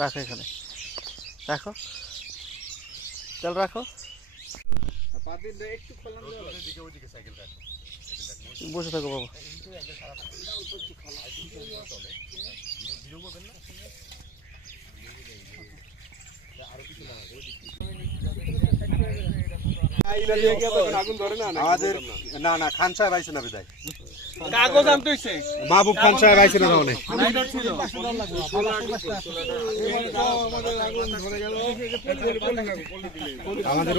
রাখো এখানে, রাখো, চল রাখো, বসে থাকো বাবা। না না খান সাহেব আইছে না বিদায়, কাগজ আনতে হইছে, মাহবুব খান সাহেব আইছে না তাহলে আমাদের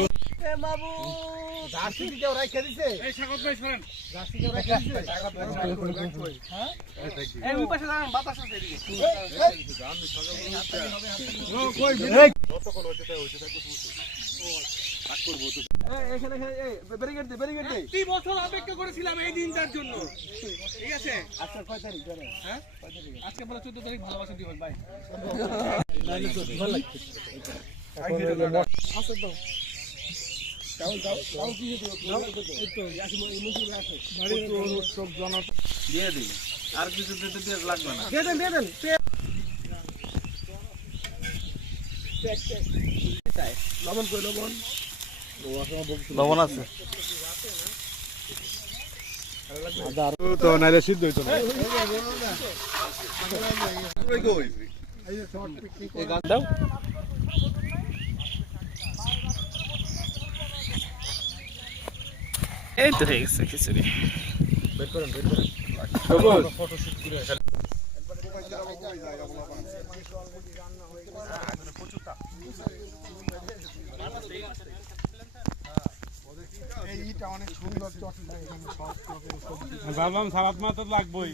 অপেক্ষা করেছিলাম এই দিনটার জন্য, ঠিক আছে? আজকে কয় তারিখ? হ্যাঁ, আজকে বলে 14 তারিখ। ভালোবাসা দিবস ভাই। দিয়ে দিই, আর কিছু দিতে লাগবে না। দিয়ে দেন, দিয়ে দেন। লবণ কই, লবণ লবণ আছে তো নাইলে সিদ্ধ হইতো না। দাও। এই তো হয়ে গেছে খিচুড়ি। বের করেন, বের করেন। ফটোশুট করে অনেক সুন্দর ভাবলাম সালাদ মাছ তো লাগবেই।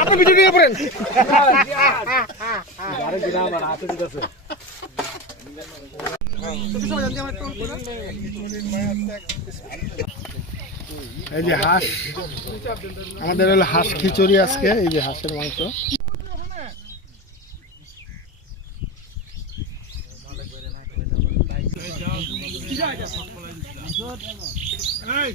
আপনি ভিডিও নিয়ে পড়েন। এই যে হাঁস, আমাদের হলো হাঁস খিচুড়ি আজকে। এই যে হাঁসের মাংস, এই